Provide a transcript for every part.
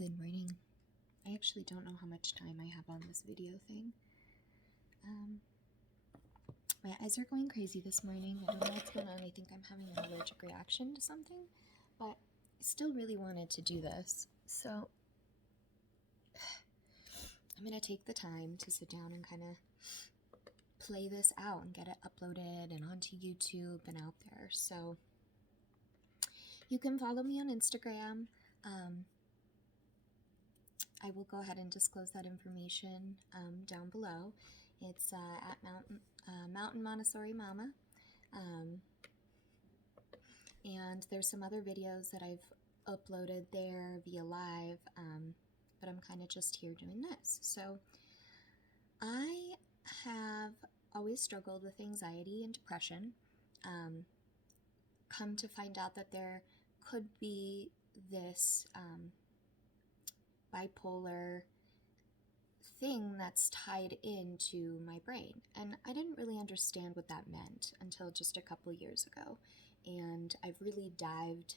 Good morning. I actually don't know how much time I have on this video thing. My eyes are going crazy this morning. I don't know what's going on. I think I'm having an allergic reaction to something, but I still really wanted to do this. So I'm going to take the time to sit down and kind of play this out and get it uploaded and onto YouTube and out there. So you can follow me on Instagram. I will go ahead and disclose that information down below. It's at Mountain Montessori Mama. And there's some other videos that I've uploaded there via live, but I'm kind of just here doing this. So I have always struggled with anxiety and depression. Come to find out that there could be this bipolar thing that's tied into my brain. And I didn't really understand what that meant until just a couple years ago. And I've really dived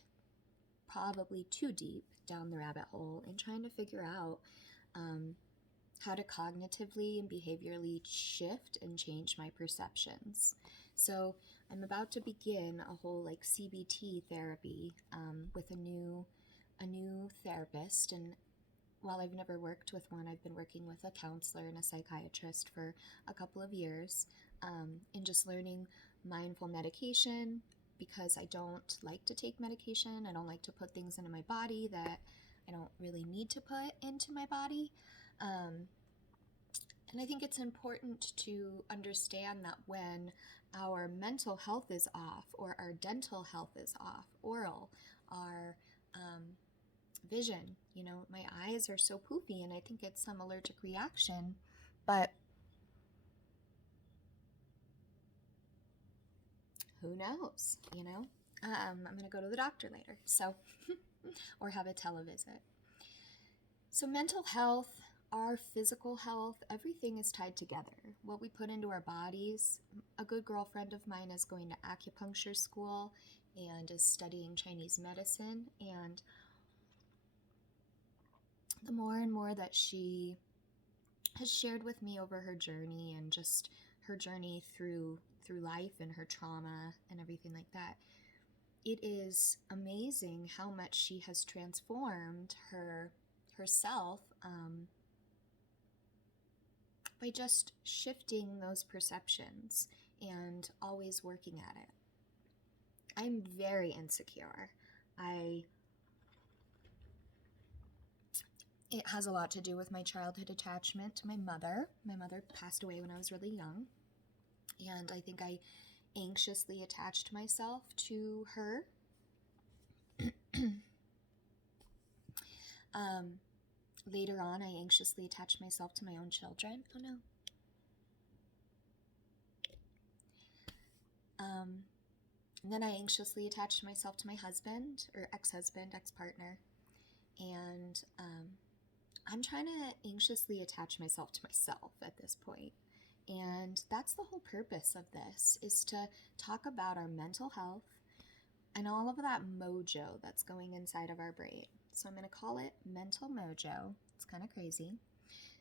probably too deep down the rabbit hole in trying to figure out how to cognitively and behaviorally shift and change my perceptions. So I'm about to begin a whole CBT therapy with a new therapist. And while I've never worked with one, I've been working with a counselor and a psychiatrist for a couple of years in just learning mindful medication, because I don't like to take medication. I don't like to put things into my body that I don't really need to put into my body. And I think it's important to understand that when our mental health is off, or our dental health is off, oral, our vision, my eyes are so poofy, and I think it's some allergic reaction, but who knows, I'm going to go to the doctor later, so, or have a televisit. So mental health, our physical health, everything is tied together. What we put into our bodies. A good girlfriend of mine is going to acupuncture school and is studying Chinese medicine, and the more and more that she has shared with me over her journey, and just her journey through life and her trauma and everything like that, it is amazing how much she has transformed herself by just shifting those perceptions and always working at it. I'm very insecure. It has a lot to do with my childhood attachment to my mother. My mother passed away when I was really young, and I think I anxiously attached myself to her. Later on, I anxiously attached myself to my own children. Oh no. And then I anxiously attached myself to my husband, or ex-husband, ex-partner. And I'm trying to anxiously attach myself to myself at this point. And that's the whole purpose of this, is to talk about our mental health and all of that mojo that's going inside of our brain. So I'm going to call it Mental Mojo. It's kind of crazy.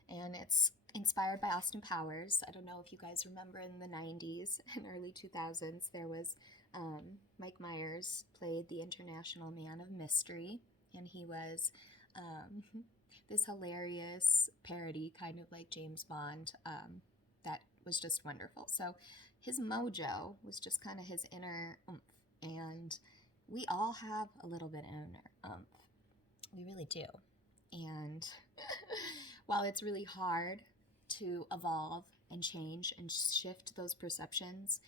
And it's inspired by Austin Powers. I don't know if you guys remember in the 90s and early 2000s, there was Mike Myers played the International Man of Mystery, and he was this hilarious parody, kind of like James Bond, that was just wonderful. So his mojo was just kind of his inner oomph, and we all have a little bit of inner oomph. We really do. And while it's really hard to evolve and change and shift those perceptions,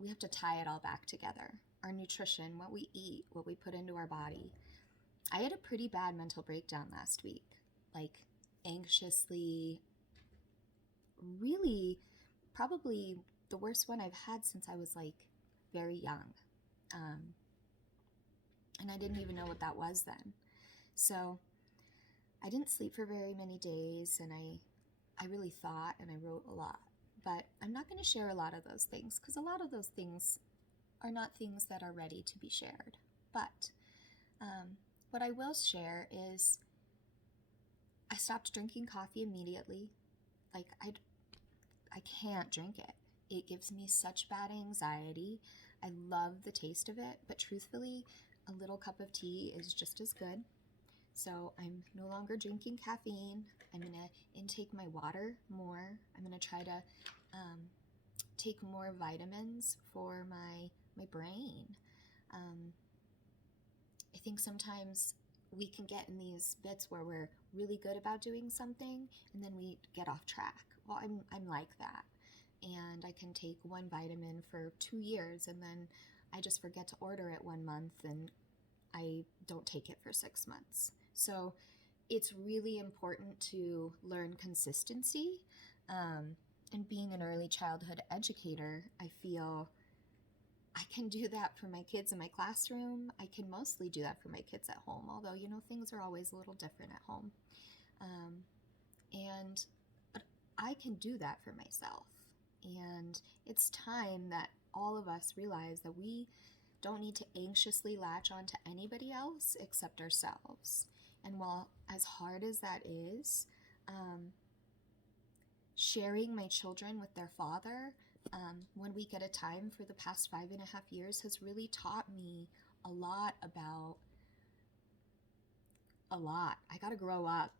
we have to tie it all back together. Our nutrition, what we eat, what we put into our body. I had a pretty bad mental breakdown last week, anxiously, really probably the worst one I've had since I was very young. And I didn't even know what that was then. So I didn't sleep for very many days, and I really thought, and I wrote a lot. But I'm not going to share a lot of those things, because a lot of those things are not things that are ready to be shared. But what I will share is I stopped drinking coffee immediately. Like, I can't drink it. It gives me such bad anxiety. I love the taste of it, but truthfully, a little cup of tea is just as good. So I'm no longer drinking caffeine. I'm going to intake my water more. I'm going to try to take more vitamins for my brain. I think sometimes we can get in these bits where we're really good about doing something and then we get off track. Well, I'm like that. And I can take one vitamin for 2 years and then I just forget to order it 1 month and I don't take it for 6 months. So it's really important to learn consistency. And being an early childhood educator, I feel I can do that for my kids in my classroom. I can mostly do that for my kids at home, although, things are always a little different at home. But I can do that for myself. And it's time that all of us realize that we don't need to anxiously latch on to anybody else except ourselves. And while as hard as that is, sharing my children with their father, when we get a time for the past 5.5 years, has really taught me a lot about a lot. I got to grow up.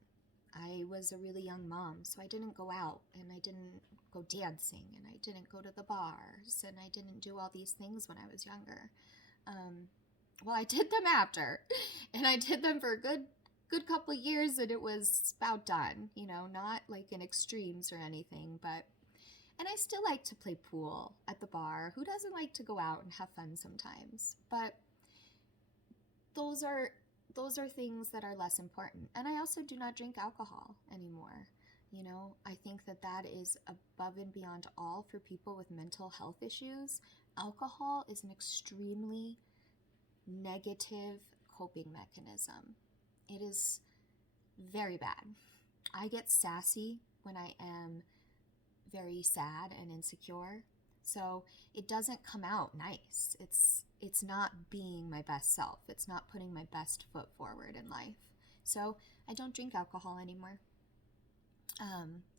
I was a really young mom, so I didn't go out and I didn't go dancing and I didn't go to the bars and I didn't do all these things when I was younger. Well, I did them after, and I did them for a good couple of years, and it was about done, not like in extremes or anything, and I still like to play pool at the bar. Who doesn't like to go out and have fun sometimes? But those are things that are less important. And I also do not drink alcohol anymore. I think that is above and beyond all for people with mental health issues. Alcohol is an extremely negative coping mechanism. It is very bad. I get sassy when I am very sad and insecure. So it doesn't come out nice. It's not being my best self. It's not putting my best foot forward in life. So I don't drink alcohol anymore.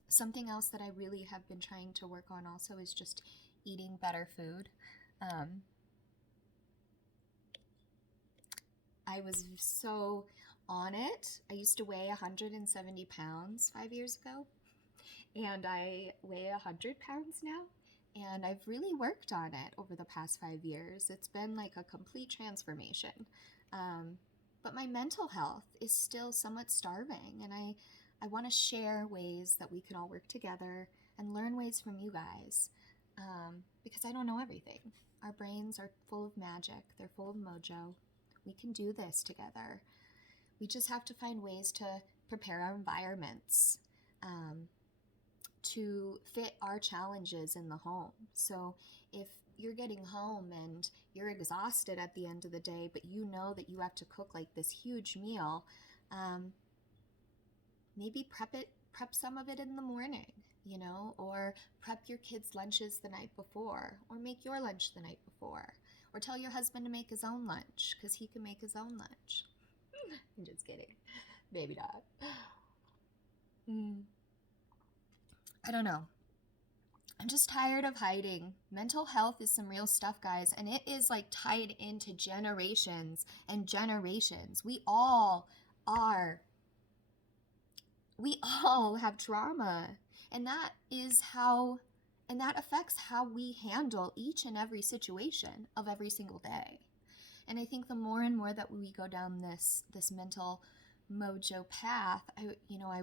Something else that I really have been trying to work on also is just eating better food. I was so on it. I used to weigh 170 pounds 5 years ago, and I weigh 100 pounds now. And I've really worked on it over the past 5 years. It's been like a complete transformation. But my mental health is still somewhat starving, and I want to share ways that we can all work together and learn ways from you guys, because I don't know everything. Our brains are full of magic. They're full of mojo. We can do this together. We just have to find ways to prepare our environments to fit our challenges in the home. So if you're getting home and you're exhausted at the end of the day, but you know that you have to cook like this huge meal, maybe prep some of it in the morning, or prep your kids' lunches the night before, or make your lunch the night before, or tell your husband to make his own lunch because he can make his own lunch. I'm just kidding. Maybe not. I don't know. I'm just tired of hiding. Mental health is some real stuff, guys, and it is like tied into generations and generations. We all have trauma, and that affects how we handle each and every situation of every single day. And I think the more and more that we go down this mental mojo path, I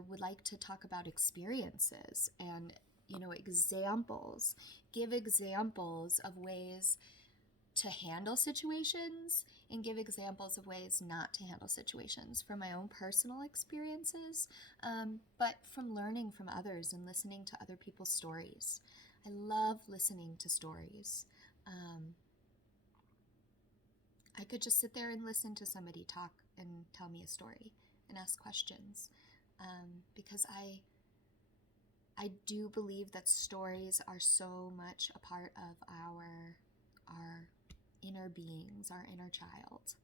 would like to talk about experiences and, examples, give examples of ways to handle situations and give examples of ways not to handle situations from my own personal experiences, but from learning from others and listening to other people's stories. I love listening to stories. I could just sit there and listen to somebody talk and tell me a story and ask questions, because I do believe that stories are so much a part of our inner beings, our inner child.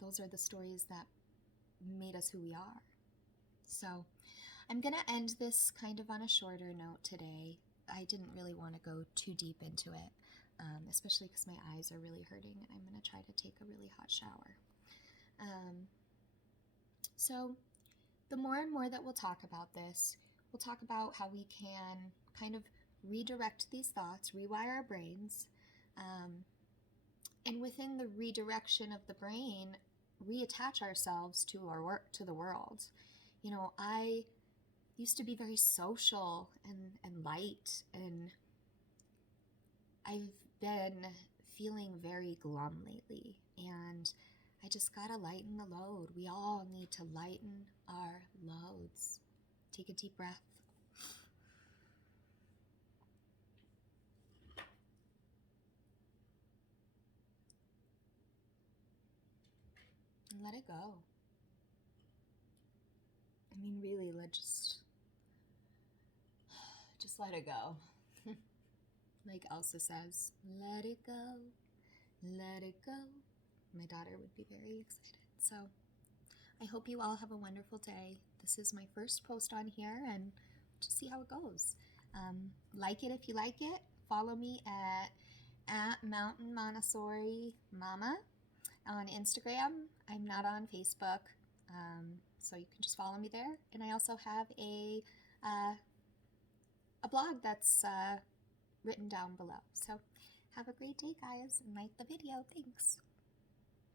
Those are the stories that made us who we are. So I'm going to end this kind of on a shorter note today. I didn't really want to go too deep into it, especially because my eyes are really hurting and I'm going to try to take a really hot shower. So the more and more that we'll talk about this, we'll talk about how we can kind of redirect these thoughts, rewire our brains, and within the redirection of the brain, reattach ourselves to the world. You know, I used to be very social and light, and I've been feeling very glum lately, and I just gotta lighten the load. We all need to lighten our loads. Take a deep breath. And let it go. I mean, really, just let it go. Like Elsa says, let it go, let it go. My daughter would be very excited. So I hope you all have a wonderful day. This is my first post on here, and just see how it goes. Like it if you like it. Follow me at Mountain Montessori Mama on Instagram. I'm not on Facebook, so you can just follow me there. And I also have a blog that's written down below. So have a great day, guys, and like the video. Thanks.